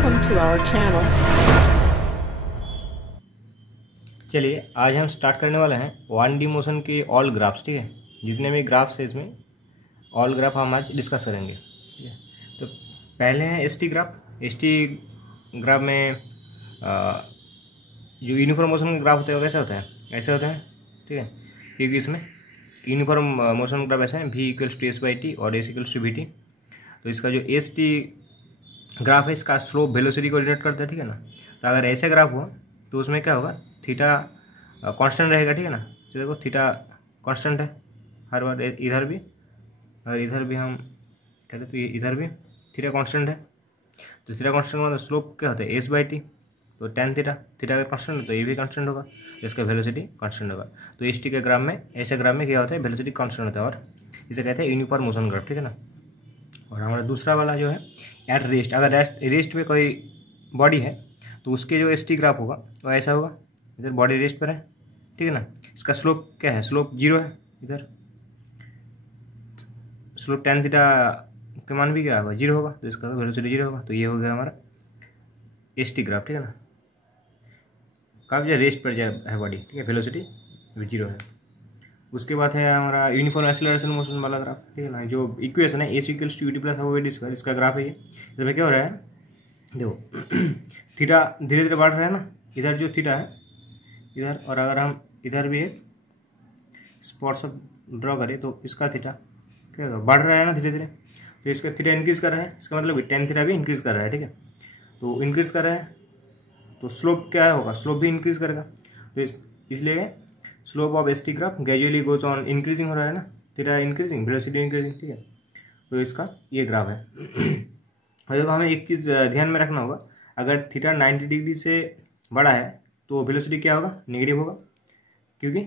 Welcome to our channel. चलिए आज हम स्टार्ट करने वाले हैं 1D मोशन के ऑल ग्राफ्स। ठीक है, जितने भी ग्राफ्स है इसमें ऑल ग्राफ हम आज डिस्कस करेंगे। ठीक है, तो पहले हैं एसटी ग्राफ। एसटी ग्राफ में जो यूनिफॉर्म मोशन के ग्राफ होते हैं वो कैसे होते हैं, ऐसे होते हैं। ठीक है, क्योंकि इसमें यूनिफॉर्म मोशन ग्राफ ऐसे हैं, v equals to S by T और S equals to V T. तो इसका जो एस टी ग्राफ है इसका स्लोप वेलोसिटी को रिलेट करता है। ठीक है ना, तो अगर ऐसे ग्राफ हो तो उसमें क्या होगा, थीटा कांस्टेंट रहेगा। ठीक है ना, तो देखो थीटा कांस्टेंट है हर बार, इधर भी और इधर भी हम कहते तो ये इधर भी थीटा कांस्टेंट है। तो थीटा कांस्टेंट मतलब स्लोप क्या होता है एस बाई टी, तो टेन थीटा, थीटा अगर कांस्टेंट है तो ये भी कांस्टेंट होगा, तो इसका वेलोसिटी कांस्टेंट होगा। तो एस टी के ग्राफ में, ऐसे ग्राफ में क्या होता है, वेलोसिटी कांस्टेंट होता है और इसे कहते हैं यूनिफॉर्म मोशन ग्राफ। ठीक है ना, और हमारा दूसरा वाला जो है एट रेस्ट, अगर रेस्ट में कोई बॉडी है तो उसके जो एस टी ग्राफ होगा वो ऐसा होगा, इधर बॉडी रेस्ट पर है। ठीक है ना, इसका स्लोप क्या है, स्लोप जीरो है, इधर स्लोप टेन थीटा के मान भी क्या होगा, जीरो होगा, तो इसका वेलोसिटी जीरो होगा। तो ये हो गया हमारा एस टी ग्राफ। ठीक है ना, कब जो रेस्ट पर जाए है बॉडी, ठीक है, वेलोसिटी जीरो है। उसके बाद है हमारा यूनिफॉर्म एक्सेलरेशन मोशन वाला ग्राफ। ठीक है ना, जो इक्वेशन है S equals to U T plus V D, इसका ग्राफ है ये। इसमें क्या हो रहा है, देखो थीटा धीरे धीरे बढ़ रहा है ना, इधर जो थीटा है इधर, और अगर हम इधर भी एक स्पॉट सब ड्रॉ करें तो इसका थीटा क्या होगा, बढ़ रहा है ना धीरे धीरे, तो इसका थीटा इंक्रीज कर रहा है, इसका मतलब टेन थीटा भी इंक्रीज कर रहा है। ठीक है, तो इंक्रीज कर रहा है तो स्लोप क्या होगा, स्लोप भी इंक्रीज करेगा। तो इसलिए slope of S T graph gradually goes on increasing हो रहा है ना, थीटा इंक्रीजिंग वेलोसिटी इंक्रीजिंग। ठीक है, तो इसका ये ग्राफ है। और देखो हमें एक चीज़ ध्यान में रखना होगा, अगर थीटा 90 डिग्री से बड़ा है तो वेलोसिटी क्या होगा, नेगेटिव होगा, क्योंकि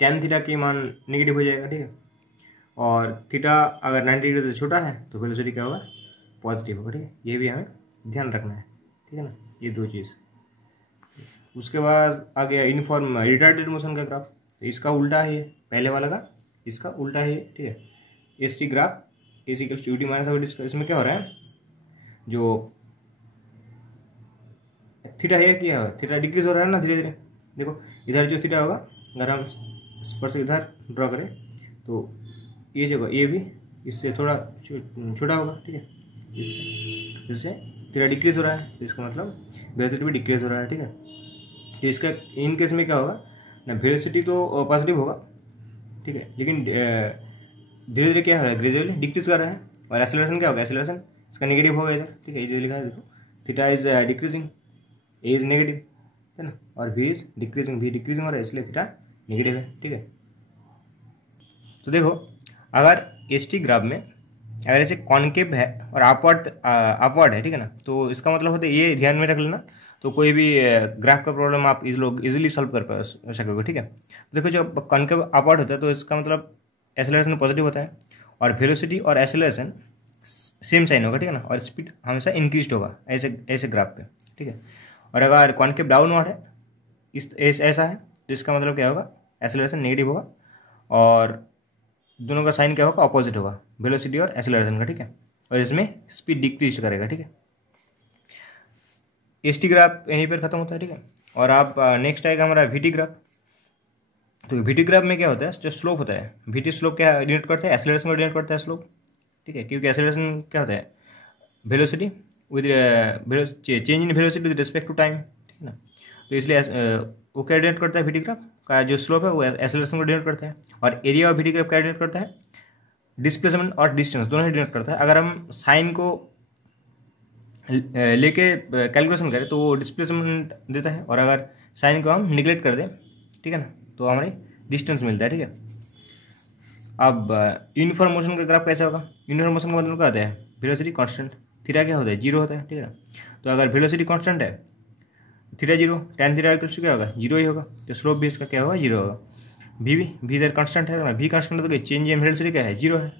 टेन थीटा की मान नेगेटिव हो जाएगा। ठीक है, और थीटा अगर 90 डिग्री से छोटा है तो वेलोसिटी क्या होगा, पॉजिटिव होगा। ठीक है, ये भी हमें ध्यान रखना है। ठीक है ना, ये दो चीज़। उसके बाद आ गया यूनिफॉर्म रिटार्डेड मोशन का ग्राफ। तो इसका उल्टा है, पहले वाला का इसका उल्टा है। ठीक है, S T graph S equals to U T minus V T. इसमें क्या हो रहा है, जो थीटा है क्या है, थीटा डिक्रीज हो रहा है ना धीरे धीरे। देखो इधर जो थीटा होगा, अगर हम स्पर्श इधर ड्रॉ करें तो ये जो ये भी इससे थोड़ा छोटा होगा। ठीक है, इससे थीटा डिक्रीज हो रहा है, तो इसका मतलब वेलोसिटी भी डिक्रीज हो रहा है। ठीक है, तो इसका इन केस में क्या होगा ना, वेलोसिटी तो पॉजिटिव होगा। ठीक है, लेकिन धीरे धीरे क्या हो रहा है, ग्रेजुअली डिक्रीज कर रहा है। और एक्सेलरेशन क्या होगा, एक्सेलरेशन इसका नेगेटिव होगा इधर। ठीक है, ये जो लिखा है देखो, theta is decreasing, A is negative है ना, और V is decreasing, V decreasing हो रहा है इसलिए थीटा नेगेटिव है। ठीक है, तो देखो अगर एस टी ग्राफ में अगर ऐसे कॉनकेव है और अपवर्ड है, ठीक है ना, तो इसका मतलब होता है, ये ध्यान में रख लेना, तो कोई भी ग्राफ का प्रॉब्लम आप इस लोग इजीली सॉल्व कर सकोगे। ठीक है, देखो जब कॉनकेव अपवर्ड होता है तो इसका मतलब एक्सेलरेशन पॉजिटिव होता है, और वेलोसिटी और एक्सेलरेशन सेम साइन होगा। ठीक है ना, और स्पीड हमेशा इंक्रीज होगा ऐसे ऐसे ग्राफ पे। ठीक है, और अगर कॉनकेव डाउनवर्ड है ऐसा है तो इसका मतलब क्या होगा, एक्सेलरेशन नेगेटिव होगा, और दोनों का साइन क्या होगा, अपोजिट होगा, वेलोसिटी और एक्सेलरेशन का। ठीक है, और इसमें स्पीड डिक्रीज करेगा। ठीक है, एस टी ग्राफ यहीं पर खत्म होता है। ठीक है, और आप नेक्स्ट आएगा हमारा वी टी ग्राफ। तो वी टी ग्राफ में क्या होता है, जो स्लोप होता है, वी टी स्लोप क्या डिनोट करता है, एक्सेलरेशन को डिनोट करता है स्लोप। ठीक है, क्योंकि एक्सेलरेशन क्या होता है, velocity with change in velocity with respect to time. ठीक है ना, तो इसलिए वो क्या डिनोट करता है, वी टी ग्राफ का जो स्लोप है वो एक्सेलरेशन को डिनोट करता है। और area of we T graph क्या डिनोट करता है, डिस्प्लेसमेंट और डिस्टेंस दोनों ही डिनोट करता है। अगर हम साइन को लेके कैलकुलेशन करें तो वो डिस्प्लेसमेंट देता है, और अगर साइन को हम निगलेक्ट कर दें, ठीक है ना, तो हमारी डिस्टेंस मिलता है। ठीक है, अब यूनिफॉर्म मोशन का ग्राफ कैसे होगा, यूनिफॉर्म मोशन का मतलब क्या होता है, वेलोसिटी कांस्टेंट, थीटा क्या होता है, जीरो होता है। ठीक है ना, तो अगर वेलोसिटी कांस्टेंट है, theta zero, tan theta equals to क्या होगा, जीरो ही होगा, तो स्लोप भी इसका क्या होगा, जीरो होगा। भी इधर कांस्टेंट है, वी कांस्टेंट है, तो चेंज इन वेलोसिटी क्या है, जीरो है,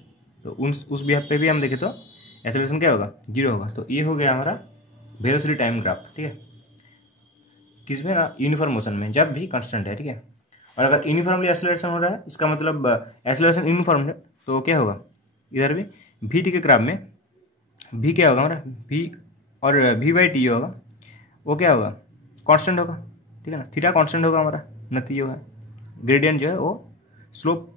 तो उस बिहाफ पे भी हम देखें तो एक्सेलरेशन क्या होगा, जीरो होगा। तो ये हो गया हमारा वेलोसिटी टाइम ग्राफ। ठीक है, किसमें ना, यूनिफॉर्म मोशन में, जब भी कांस्टेंट है। ठीक है, और अगर यूनिफॉर्मली एक्सेलरेशन हो रहा है, इसका मतलब एक्सेलरेशन यूनिफॉर्म है, तो क्या होगा, इधर भी वी टी के ग्राफ में भी क्या होगा हमारा, भी और भी बाई टी होगा, वो क्या होगा, कांस्टेंट होगा, ठीक है ना। थीटा कांस्टेंट होगा हमारा, नती जो है ग्रेडियंट जो है वो, स्लोप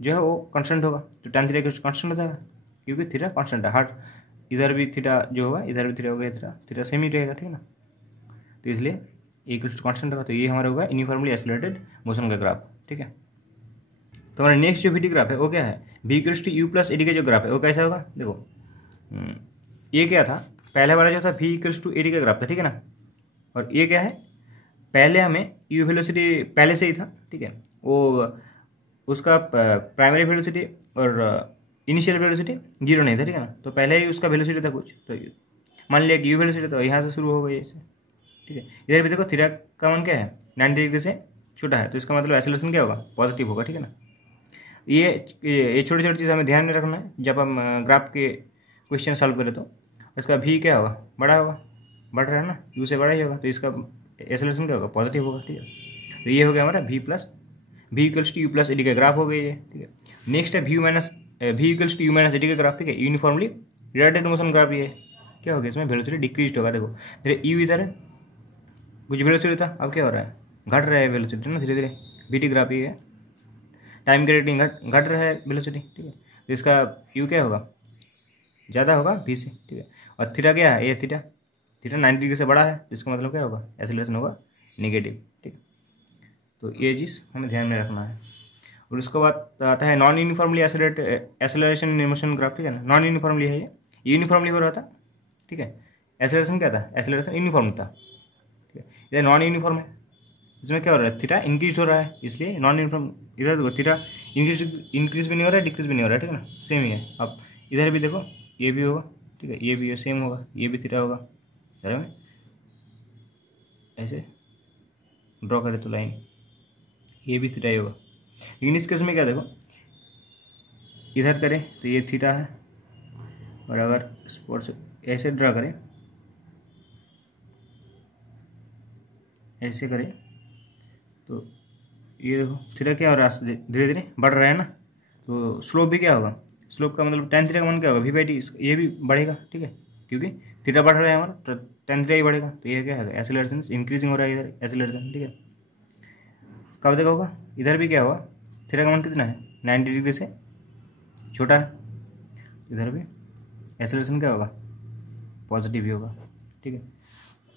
जो है वो कांस्टेंट होगा, तो tan थीटा कांस्टेंट होता है क्योंकि थीटा कांस्टेंट है। हर इधर भी थीटा जो होगा, इधर भी थीटा होगा, थीटा सेम ही रहेगा, ठीक है ना। तो इसलिए इक्वल्स टू कांस्टेंट होगा, तो ये हमारा होगा यूनिफॉर्मली एक्सेलरेटेड मोशन का ग्राफ, ठीक है। तो हमारा नेक्स्ट जो वीटी ग्राफ है वो क्या है, v equals to U plus at का जो ग्राफ है वो कैसा होगा, देखो ये क्या था, पहले वाला जो था v इक्वल्स टू एडी का ग्राफ था, ठीक है ना। और ये क्या है, पहले हमें यू वेलोसिटी पहले से ही था, ठीक है, वो उसका प्राइमरी वेलोसिटी और इनिशियल वेलोसिटी जीरो नहीं था, ठीक है ना। तो पहले ही उसका वेलोसिटी था कुछ, तो मान लिया कि यू वेलोसिटी तो यहाँ से शुरू हो गई ऐसे, ठीक है। इधर भी देखो थीटा का मान क्या है, 90 डिग्री से छोटा है, तो इसका मतलब एक्सेलरेशन क्या होगा, पॉजिटिव होगा, ठीक है ना। ये छोटी छोटी चीज़ हमें ध्यान में रखना है जब हम ग्राफ के क्वेश्चन सॉल्व करें। तो इसका भी क्या होगा, बड़ा होगा, बढ़ रहा है ना, यू से बड़ा ही होगा, तो इसका एक्सेलरेशन क्या होगा, पॉजिटिव होगा, ठीक है। तो ये हो गया हमारा v equals to U plus at का ग्राफ हो गया ये, ठीक है। नेक्स्ट है v equals to U minus at का ग्राफ, ठीक है, यूनिफॉर्मली रिटार्डेड मोशन ग्राफ। ये क्या हो गया, इसमें वेलोसिटी डिक्रीज होगा, देखो धीरे यू इधर है, कुछ वेलोसिटी था, अब क्या हो रहा है, घट रहा है वेलोसिटी ना धीरे धीरे, वीटी ग्राफ ये है, टाइम के रेटिंग घट रहा है वेलोसिटी, ठीक है। तो इसका यू क्या होगा, ज़्यादा होगा v से, ठीक है। और थीटा क्या है, ये थीटा 90 डिग्री से बड़ा है, तो इसका मतलब क्या होगा, एक्सेलरेशन होगा नेगेटिव, ठीक है। तो ये चीज़ हमें ध्यान में रखना है। और उसके बाद आता है non uniformly acceleration motion graph, ठीक है ना। नॉन यूनिफॉर्मली है ये यूनिफॉर्मली हो रहा था, ठीक है। एक्सेलरेशन क्या था, एक्सेलरेशन यूनिफॉर्म था, ठीक है। इधर नॉन यूनिफॉर्म है, इसमें क्या हो रहा है, थीटा इंक्रीज हो रहा है, इसलिए नॉन यूनिफॉर्म। इधर देखो थीटा इंक्रीज भी नहीं हो रहा है, डिक्रीज भी नहीं हो रहा है, ठीक है ना, सेम ही है। अब इधर भी देखो ये भी होगा, ठीक है, ये भी सेम होगा, ये भी थीटा होगा, अरे में ऐसे ड्रॉ करें तो लाइन, ये भी थीटा ही होगा। लेकिन इस केस में क्या देखो, इधर करें तो ये थीटा है, और अगर स्पोर्ट्स ऐसे ड्रा करें, ऐसे करें तो ये देखो थीटा क्या हो रहा है, धीरे धीरे बढ़ रहा है ना। तो स्लोप भी क्या होगा, स्लोप का मतलब tan थीटा का मान क्या होगा, v बाई टी, ये भी बढ़ेगा, ठीक है, क्योंकि थीटा बढ़ रहा है हमारा, तो tan थीटा ही बढ़ेगा। तो ये क्या है, एक्सेलरेशन इंक्रीजिंग हो रहा है इधर, एक्सेलरेशन, ठीक है। कब तक होगा, इधर भी क्या होगा, थीटा का मान कितना है, 90 डिग्री से छोटा है, इधर भी एक्सेलरेशन क्या होगा, पॉजिटिव ही होगा, ठीक है।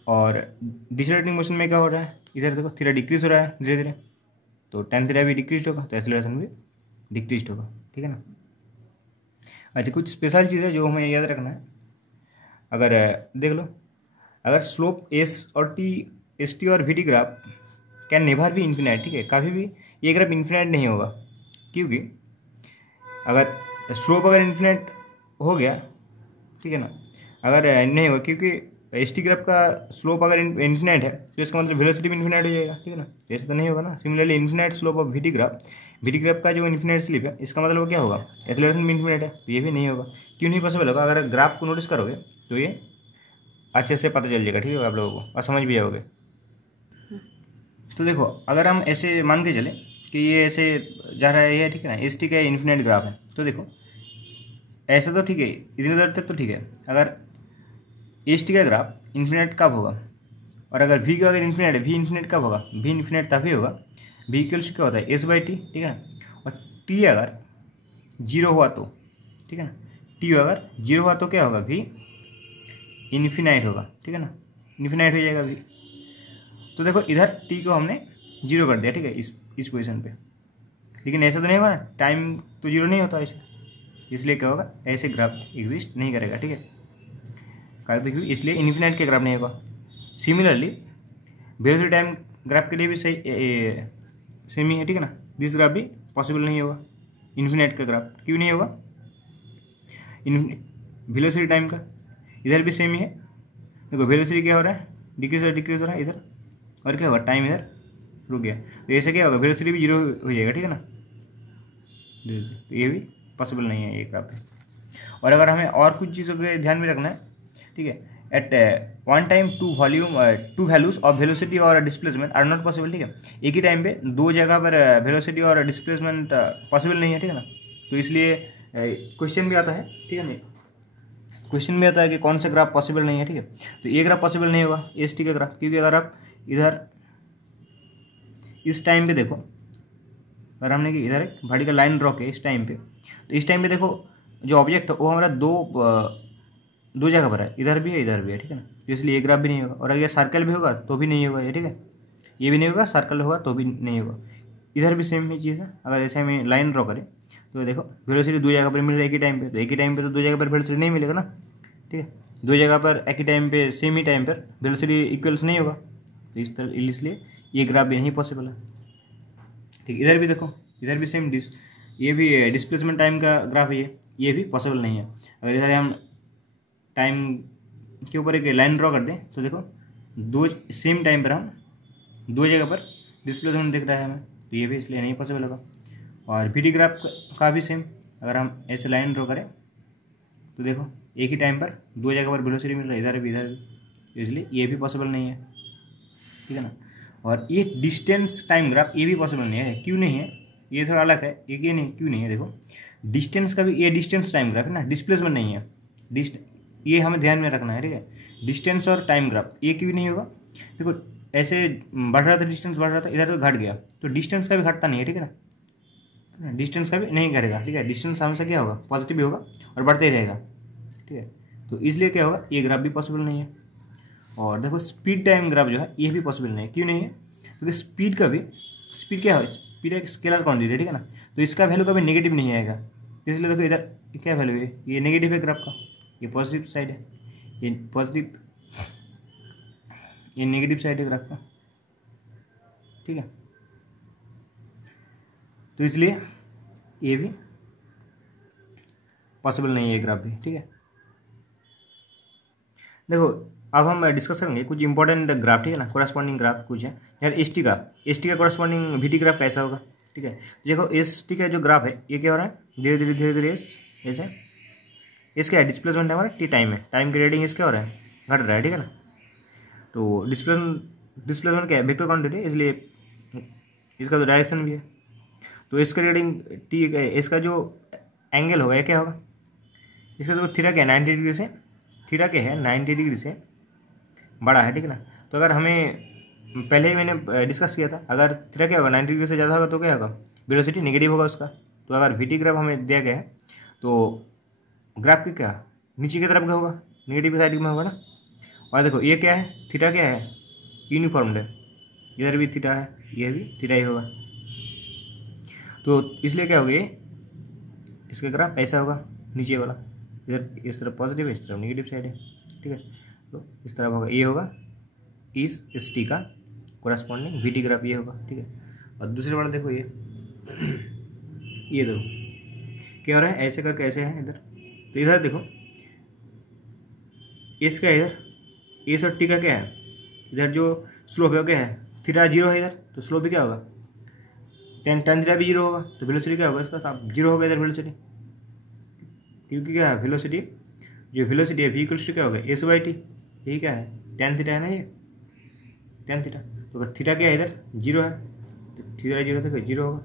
और डिसलेटिंग मोशन में क्या हो रहा है, इधर देखो थीटा डिक्रीज हो रहा है धीरे धीरे, तो tan थीटा भी डिक्रीज होगा, तो एक्सेलरेशन भी डिक्रीज होगा, ठीक है ना। अच्छा, कुछ स्पेशल चीज़ है जो हमें याद रखना है। अगर देख लो, अगर स्लोप एस और टी, एस टी और we T graph can never भी इन्फिनाइट, ठीक है, कभी भी ये ग्राफ इन्फिनाइट नहीं होगा, क्योंकि अगर स्लोप अगर इन्फिनाइट हो गया, ठीक है ना, अगर नहीं होगा, क्योंकि एस टी ग्राफ का स्लोप अगर इन्फिनाइट है तो इसका मतलब वेलोसिटी भी इन्फिनाइट हो जाएगा, ठीक है ना। ऐसे तो नहीं होगा ना। Similarly infinite slope of we T graph का जो इन्फिनाइट स्लिप है, इसका मतलब क्या होगा, एक्सेलरेशन भी इन्फिनाइट है, तो ये भी नहीं होगा। क्यों नहीं पॉसिबल होगा, अगर ग्राफ को नोटिस करोगे तो ये अच्छे से पता चल जाएगा, ठीक है, आप लोगों को, और समझ भी जाओगे। तो देखो अगर हम ऐसे मान के चले कि ये ऐसे जा रहा है, ये ठीक है ना, एस टी का इन्फिनाइट ग्राफ है, तो देखो ऐसा तो ठीक है, इतनी देर तक तो ठीक है। अगर एस टी का ग्राफ इन्फिनाइट कब होगा, और अगर वी का अगर इन्फिनाइट है, वी इन्फिनाइट कब होगा, वी इन्फिनाइट तभी होगा, वी इक्वल्स क्या होता है, एस बाई टी, ठीक है ना। और टी अगर जीरो हुआ तो, ठीक है ना, टी अगर जीरो हुआ तो क्या होगा, वी इन्फिनाइट होगा, ठीक है ना, इन्फिनाइट हो जाएगा वी। तो देखो इधर टी को हमने जीरो कर दिया, ठीक है, इस पोजीशन पे, लेकिन ऐसा तो नहीं होगा ना, टाइम तो जीरो नहीं होता ऐसे, इसलिए क्या होगा, ऐसे ग्राफ एग्जिस्ट नहीं करेगा, ठीक है, क्योंकि इसलिए इन्फिनाइट के ग्राफ नहीं होगा। सिमिलरली वेलोसिटी टाइम ग्राफ के लिए भी सही सेम ही है, ठीक है ना, दिस ग्राफ भी पॉसिबल नहीं होगा इन्फिनाइट का ग्राफ। क्यों नहीं होगा, वेलोसिटी टाइम का इधर भी सेम ही है, देखो वेलोसिटी क्या हो रहा है, डिक्रीज हो रहा है इधर, और क्या होगा, टाइम इधर रुक गया, तो ऐसे क्या होगा, वेलोसिटी भी जीरो हो जाएगा, ठीक है ना। तो ये भी पॉसिबल नहीं है ये ग्राफ है। और अगर हमें और कुछ चीज़ों के ध्यान में रखना है, ठीक है, at one time two values of velocity और डिस्प्लेसमेंट आर नॉट पॉसिबल, ठीक है, एक ही टाइम पे दो जगह पर वेलोसिटी और डिस्प्लेसमेंट पॉसिबल नहीं है, ठीक है ना। तो इसलिए क्वेश्चन भी आता है, ठीक है ना, क्वेश्चन में आता है कि कौन सा ग्राफ पॉसिबल नहीं है, ठीक है। तो ये ग्राफ पॉसिबल नहीं होगा एस टी का ग्राफ, क्योंकि अगर आप इधर इस टाइम पे देखो, अगर हमने कि इधर एक वर्टिकल लाइन ड्रॉ किया इस टाइम पे, तो इस टाइम पे देखो जो ऑब्जेक्ट है वो हमारा दो जगह पर है, इधर भी है इधर भी है, ठीक है ना। तो इसलिए ये ग्राफ भी नहीं होगा। और अगर ये सर्कल भी होगा तो भी नहीं होगा ये, ठीक है। ये भी नहीं होगा, सर्कल होगा तो भी नहीं होगा। इधर भी सेम ही चीज़ है। अगर ऐसे हमें लाइन ड्रॉ करें तो देखो वेलोसिटी दो जगह पर मिल रहा है एक ही टाइम पे, तो एक ही टाइम पे तो दो जगह पर वेलोसिटी नहीं मिलेगा ना, ठीक है। दो जगह पर एक ही टाइम पे सेम ही टाइम पर वेलोसिटी इक्वल्स नहीं होगा, तो इस तरह इसलिए ये ग्राफ भी नहीं पॉसिबल है, ठीक। इधर भी देखो, इधर भी सेम ये भी डिस्प्लेसमेंट टाइम का ग्राफ है, ये भी पॉसिबल नहीं है। अगर इधर हम टाइम के ऊपर एक लाइन ड्रॉ कर दें तो देखो दो सेम टाइम पर हम दो जगह पर डिस्प्लेसमेंट दिख रहा है हमें, तो ये भी इसलिए नहीं पॉसिबल होगा। और वी टी ग्राफ का भी सेम, अगर हम ऐसे लाइन ड्रॉ करें तो देखो एक ही टाइम पर दो जगह पर वेलोसिटी मिल रहा है, इधर भी इधर भी, इसलिए ये भी पॉसिबल नहीं है, ठीक है ना। और ये डिस्टेंस टाइम ग्राफ ये भी पॉसिबल नहीं है, क्यों नहीं है, ये थोड़ा अलग है, एक ये नहीं क्यों नहीं है। देखो डिस्टेंस का भी, ये डिस्टेंस टाइम ग्राफ है ना, डिस्प्लेसमेंट नहीं है, ये हमें ध्यान में रखना है, ठीक है। डिस्टेंस और टाइम ग्राफ ये क्यों नहीं होगा, देखो ऐसे बढ़ रहा था, डिस्टेंस बढ़ रहा था, इधर तो घट गया, तो डिस्टेंस का भी घटता नहीं है, ठीक है ना, डिस्टेंस का भी नहीं घटेगा, ठीक है। डिस्टेंस हमेशा क्या होगा, पॉजिटिव ही होगा और बढ़ते ही रहेगा, ठीक है। तो इसलिए क्या होगा, ये ग्राफ भी पॉसिबल नहीं है। और देखो स्पीड टाइम ग्राफ जो है ये भी पॉसिबल नहीं है, क्यों नहीं है, क्योंकि स्पीड का भी, स्पीड क्या है, स्पीड एक स्केलर क्वांटिटी, ठीक है ना, तो इसका वैल्यू कभी नेगेटिव नहीं आएगा, तो इसलिए देखो इधर क्या वैल्यू है, ये नेगेटिव है ग्राफ का, ये पॉजिटिव साइड है, ये पॉजिटिव, ये नेगेटिव साइड है ग्राफ का, ठीक है। तो इसलिए ये भी पॉसिबल नहीं है ग्राफ भी, ठीक है। देखो अब हम डिस्कस करेंगे कुछ इंपॉर्टेंट ग्राफ, ठीक है ना, कोरस्पॉन्डिंग ग्राफ कुछ है। यार एस टी का कोरस्पॉन्डिंग वी टी ग्राफ कैसा होगा, ठीक है। देखो एस टी का जो ग्राफ है ये क्या हो रहा है, धीरे धीरे ऐसे इसका डिस्प्लेसमेंट हमारा टी टाइम है, टाइम की रेटिंग इसका हो रहा है, घट रहा है, ठीक है ना। तो डिस्प्लेसमेंट क्या है, वेक्टर क्वांटिटी, इसलिए इसका तो डायरेक्शन भी है, तो इसका रेटिंग टी, इसका जो एंगल होगा ये क्या होगा, इसका तो थीटा क्या है 90 डिग्री से, थीटा क्या है 90 डिग्री से बड़ा है, ठीक है ना। तो अगर हमें पहले ही मैंने डिस्कस किया था, अगर थीटा क्या होगा 90 डिग्री से ज़्यादा होगा तो क्या होगा, वेलोसिटी नेगेटिव होगा उसका। तो अगर वी टी ग्राफ हमें दिया गया है तो ग्राफ की क्या नीचे की तरफ का होगा, नेगेटिव साइड में होगा ना। और देखो ये क्या है, थीटा क्या है, यूनिफॉर्म्ड है, इधर भी थीटा है, ये भी थीटा ही होगा, तो इसलिए क्या होगा, ये इसका ग्राफ ऐसा होगा नीचे वाला, इधर इस तरफ पॉजिटिव है, इस तरफ नेगेटिव साइड है, ठीक है। तो इस तरफ होगा, ये होगा इस एस टी का कोरस्पॉन्डिंग वी टी ग्राफ ये होगा, ठीक है। और दूसरे वाला देखो ये देखो क्या हो रहा है, ऐसे करके ऐसे है इधर, तो इधर देखो इसका इधर एस और टी का क्या है, इधर जो स्लोप है वो क्या है, थीटा जीरो है इधर, तो स्लोप भी क्या होगा, टेन थीटा भी जीरो होगा, तो वेलोसिटी क्या होगा इसका, जीरो होगा इधर वेलोसिटी, क्योंकि क्या है वेलोसिटी, जो वेलोसिटी है वी इक्वल्स टू क्या होगा एस बाई टी, यही क्या है टेन थीटा है ना, ये टेन थीटा, तो अगर थीटा क्या है इधर जीरो है, तो थीटा जीरो था जीरो होगा।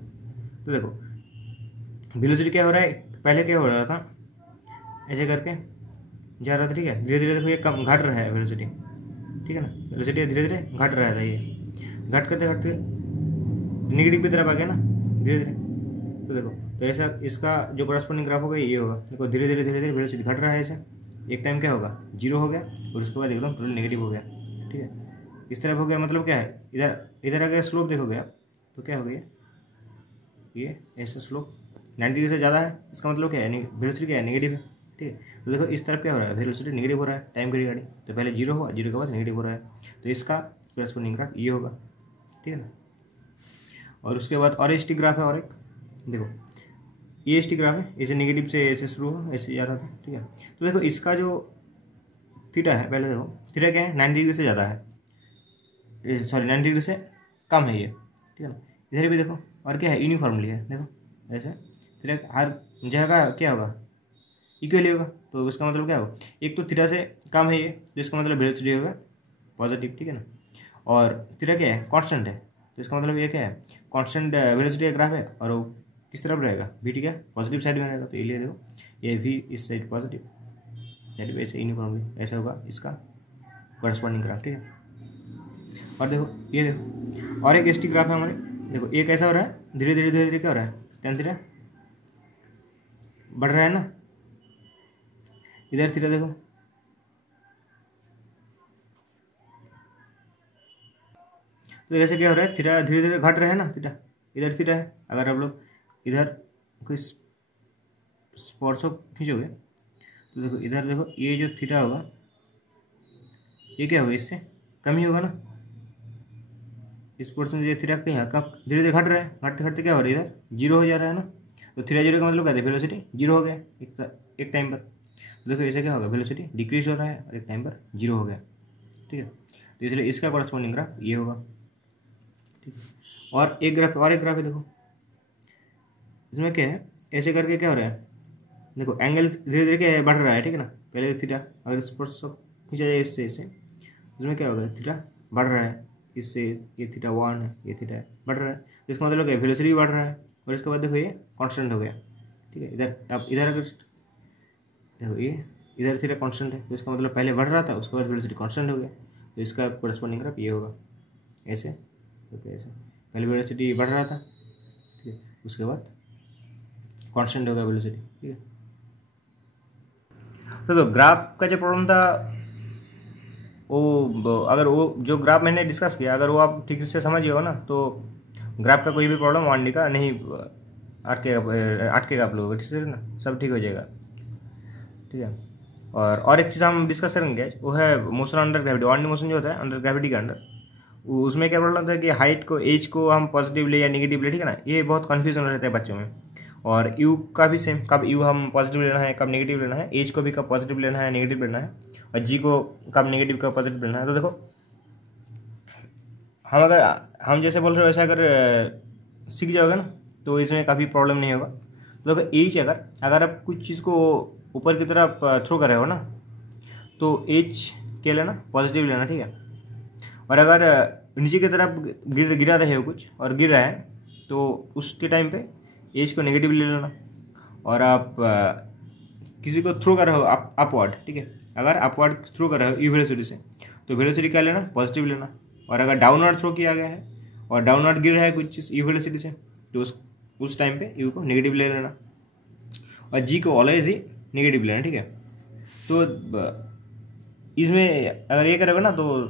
तो देखो वेलोसिटी क्या हो रहा है, पहले क्या हो रहा था ऐसे करके जा रहा था, ठीक है, धीरे धीरे देखो ये कम घट रहा है वेलोसिटी, ठीक है ना, वेलोसिटी धीरे धीरे घट रहा था, ये घट करते घटते नेगेटिव की तरफ आ गया ना धीरे धीरे। तो देखो तो ऐसा इसका जो करस्पॉन्डिंग ग्राफ होगा ये होगा, देखो धीरे धीरे वेलोसिटी घट रहा है, ऐसे एक टाइम क्या होगा जीरो हो गया और उसके बाद एकदम टोटल नेगेटिव हो गया, ठीक है। इस तरफ हो गया, मतलब क्या है, इधर अगर स्लोप देखोगे आप तो क्या हो गया, ये ऐसा स्लोप 90 डिग्री से ज़्यादा है, इसका मतलब क्या है, वेलोसिटी क्या है नेगेटिव है, ठीक है। तो देखो इस तरफ क्या हो रहा है, वेलोसिटी नेगेटिव हो रहा है टाइम के रिगार्डिंग, तो पहले जीरो हुआ, जीरो के बाद नेगेटिव हो रहा है, तो इसका करस्पॉन्डिंग ग्राफ ये होगा, ठीक है ना। और उसके बाद और एस टी ग्राफ है, और एक देखो ये एस टी ग्राफ है, ऐसे नेगेटिव से ऐसे शुरू हो ऐसे जा रहा था, ठीक है। तो देखो इसका जो थीटा है, पहले देखो थीटा क्या है 90 डिग्री से ज़्यादा है, सॉरी 90 डिग्री से कम है ये, ठीक है ना। इधर भी देखो और क्या है यूनिफॉर्मली है, देखो ऐसे थीटा हर जगह क्या होगा इक्वली होगा, तो इसका मतलब क्या होगा, एक तो थीटा से कम है ये, तो इसका मतलब वेलोसिटी होगा पॉजिटिव, ठीक है ना। और थीटा क्या है कांस्टेंट है, तो इसका मतलब ये क्या है कांस्टेंट वेलोसिटी का ग्राफ है, और वो किस तरफ रहेगा वी टी क्या पॉजिटिव साइड में रहेगा, तो ये देखो ये वी इस साइड पॉजिटिव, चलिए वैसे यूनिफॉर्मली ऐसा होगा इसका कॉरस्पॉन्डिंग ग्राफ, ठीक है। और देखो ये देखो और एक एस टी ग्राफ है हमारे, देखो ये कैसा हो रहा है, धीरे धीरे धीरे धीरे क्या हो रहा है, tan थीटा बढ़ रहा है ना, इधर थीटा देखो तो ऐसे क्या हो रहा है, थीटा धीरे धीरे घट रहा है ना, थीटा इधर थीटा है। अगर आप लोग इधर कोई स्पर्शो खींचोगे तो देखो इधर देखो ये जो थीटा होगा ये क्या होगा, इससे कम ही होगा ना, इस पोर्शन से थीटा कहीं कब धीरे धीरे घट रहा है, घटते घटते क्या हो रहा है, इधर जीरो हो जा रहा है ना। तो थीटा जीरो का मतलब क्या है, वेलोसिटी जीरो हो गया एक टाइम पर। तो देखो ऐसे क्या होगा, वेलोसिटी डिक्रीज हो रहा है और एक टाइम पर जीरो हो गया, ठीक है। तो इसलिए इसका कॉरस्पॉन्डिंग ग्राफ ये होगा, ठीक है। और एक ग्राफ है देखो, इसमें क्या है, ऐसे करके क्या हो रहा है, देखो एंगल धीरे धीरे क्या बढ़ रहा है, ठीक है ना। पहले थीटा अगर इस पर सब खींचा जाए इससे इसमें क्या होगा, थीटा बढ़ रहा है, इससे ये थीटा 1 है, ये थीटा है, बढ़ रहा है। तो इसका मतलब क्या है, वेलोसिटी बढ़ रहा है। और इसके बाद देखो ये कांस्टेंट हो गया, ठीक है। इधर अब इधर अगर देखो ये इधर थीटा कांस्टेंट है, तो इसका मतलब पहले बढ़ रहा था, उसके बाद वेलोसिटी कांस्टेंट हो गया। तो इसका कॉरस्पॉन्डिंग ग्राफ ये होगा ऐसे, तो ऐसे पहले वेलोसिटी बढ़ रहा था, ठीक है, उसके बाद कांस्टेंट हो गया वेलोसिटी, ठीक है। तो ग्राफ का जो प्रॉब्लम था वो, अगर वो जो ग्राफ मैंने डिस्कस किया अगर वो आप ठीक से समझिए हो ना, तो ग्राफ का कोई भी प्रॉब्लम वन डी का नहीं अटकेगा आप लोगों को, ठीक है ना, सब ठीक हो जाएगा, ठीक है। और एक चीज़ हम डिस्कस करेंगे वो है motion under gravity, one D motion जो होता है अंडर ग्रेविटी के अंडर, उसमें क्या प्रॉब्लम होता है कि हाइट को एज को हम पॉजिटिव ले या नेगेटिव ले, ठीक है ना, ये बहुत कन्फ्यूजन रहता है बच्चों में। और यू का भी सेम, कब यू हम पॉजिटिव लेना है कब नेगेटिव लेना है, एज को भी कब पॉजिटिव लेना है नेगेटिव लेना है, और जी को कब नेगेटिव कब पॉजिटिव लेना है। तो देखो हम जैसे बोल रहे हो वैसे अगर सीख जाओगे ना तो इसमें काफ़ी प्रॉब्लम नहीं होगा। तो देखो एज अगर आप कुछ चीज़ को ऊपर की तरफ थ्रो कर रहे हो ना, तो एज क्या लेना, पॉजिटिव लेना, ठीक है। और अगर नीचे की तरफ गिरा रहे हो कुछ और गिर रहा है तो उसके टाइम पे एज को नेगेटिव ले लेना। और आप किसी को थ्रो कर रहे हो अपवर्ड, ठीक है, अगर अपवर्ड थ्रो कर रहे हो यू वेलोसिटी से तो वेलोसिटी क्या लेना, पॉजिटिव लेना। और अगर डाउनवर्ड थ्रो किया गया है और डाउनवर्ड गिर रहा है कुछ चीज़ यू वेलोसिटी से तो उस टाइम पे यू को नेगेटिव ले लेना और जी को ऑलवेज ही नेगेटिव लेना, ठीक है। तो इसमें अगर ये करोगे ना तो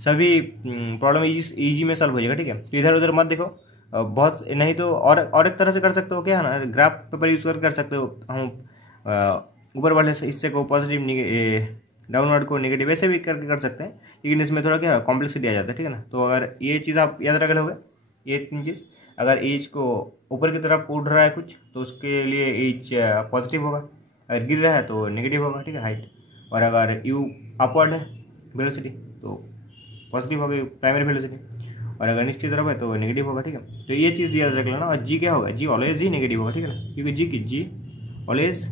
सभी प्रॉब्लम इजी में सॉल्व हो जाएगा, ठीक है। तो इधर उधर मत देखो, बहुत नहीं तो और एक तरह से कर सकते हो, क्या है ना, ग्राफ पेपर यूज कर सकते हो। हम ऊपर वाले हिस्से को पॉजिटिव डाउनवर्ड को नेगेटिव ऐसे भी करके कर सकते हैं, लेकिन इसमें थोड़ा क्या कॉम्प्लेक्सिटी आ जाता है, ठीक है ना। तो अगर ये चीज़ आप याद रख लोगे, ये 3 चीज़, अगर एज को ऊपर की तरफ उड़ रहा है कुछ तो उसके लिए एज पॉजिटिव होगा, अगर गिर रहा है तो नेगेटिव होगा, ठीक है, हाइट। और अगर यू अपवर्ड है वेलोसिटी तो पॉजिटिव होगा प्राइमरी वेलोसिटी, और अगर नीचे तरफ है तो नेगेटिव होगा, ठीक है। तो ये चीज़ याद रख लेना। और जी क्या होगा, जी ऑलवेज ही नेगेटिव होगा, ठीक है ना, क्योंकि जी ऑलवेज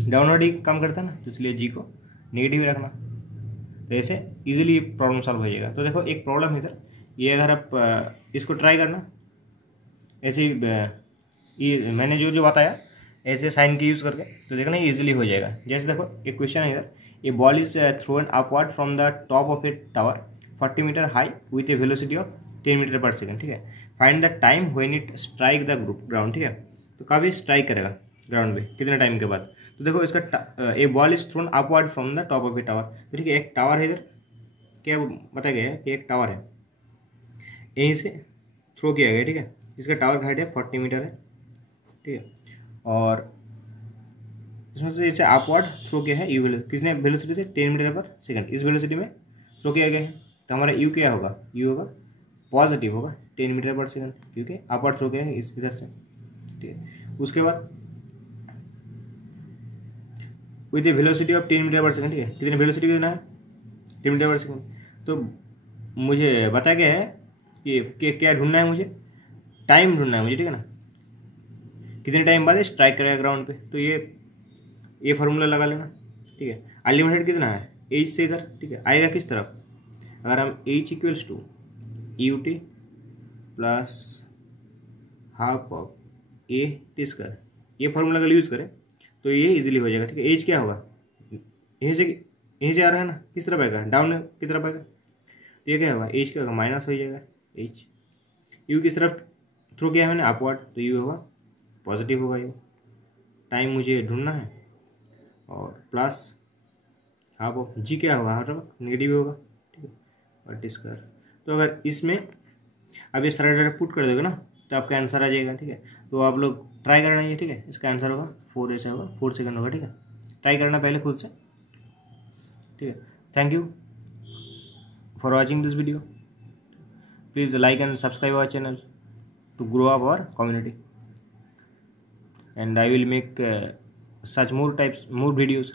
डाउनवर्ड ही काम करता है ना, तो इसलिए जी को नेगेटिव रखना। तो ऐसे इजीली प्रॉब्लम सॉल्व हो जाएगा। तो देखो एक प्रॉब्लम है इधर, ये अगर आप इसको ट्राई करना ऐसे ही, ये मैंने जो बताया ऐसे साइन की यूज़ करके, तो देखना ये इजीली हो जाएगा। जैसे देखो एक क्वेश्चन है इधर, a ball is thrown upward from the top of a tower 40 metre high with a velocity of 10 metre per second, ठीक है। Find the time when it strike the ground, ठीक है। तो कभी स्ट्राइक करेगा ग्राउंड पे, कितने टाइम के बाद। तो देखो इसका a ball is thrown upward from the top of a tower, ठीक है। एक टावर है इधर, क्या बताया गया है कि एक टावर है, यहीं से थ्रो किया गया, ठीक है। इसका टावर हाइट है 40 मीटर है, ठीक है। और इसमें से इसे अपवर्ड थ्रो किया है यू किसने वेलोसिटी से 10 मीटर पर सेकंड, इस वेलोसिटी में थ्रो किया गया है। तो हमारा यू क्या होगा, यू होगा पॉजिटिव होगा 10 मीटर पर सेकंड, क्योंकि अपवर्ड थ्रो किया है इस इधर से, ठीक है। उसके बाद with a velocity of 10 metre per second, ठीक है। कितनी वेलोसिटी कितना है, 10 मीटर पर सेकंड। तो मुझे बताया गया है कि क्या ढूंढना है, मुझे टाइम ढूंढना है मुझे, ठीक है ना, कितने टाइम बाद स्ट्राइक करेगा ग्राउंड पे। तो ये फार्मूला लगा लेना, ठीक है। अनलिमिटेड कितना है, एच से इधर, ठीक है, आएगा किस तरफ, अगर हम H equals to U T plus half of A T square, ये फार्मूला अगर यूज़ करें तो ये इजीली हो जाएगा, ठीक है। एच क्या होगा, यहीं से आ रहा है ना, किस तरफ आएगा, डाउन की तरफ आएगा। तो ये क्या होगा, एच क्या होगा, माइनस हो जाएगा एच। यू किस तरफ थ्रू किया है मैंने, अपवर्ड, तो यू होगा पॉजिटिव होगा यू। टाइम मुझे ढूंढना है, और प्लस हाँ वो जी क्या होगा, हर नेगेटिव होगा, ठीक है। और डिस्कर, तो अगर इसमें अब ये सारा डाटा पुट कर दोगे ना तो आपका आंसर आ जाएगा, ठीक है। तो आप लोग ट्राई करना है, ठीक है। इसका आंसर होगा 4 ऐसा होगा, 4 सेकंड होगा, ठीक है। ट्राई करना पहले खुद से, ठीक है। Thank you for watching this video. Please like and subscribe our channel to grow up our community, and I will make such more videos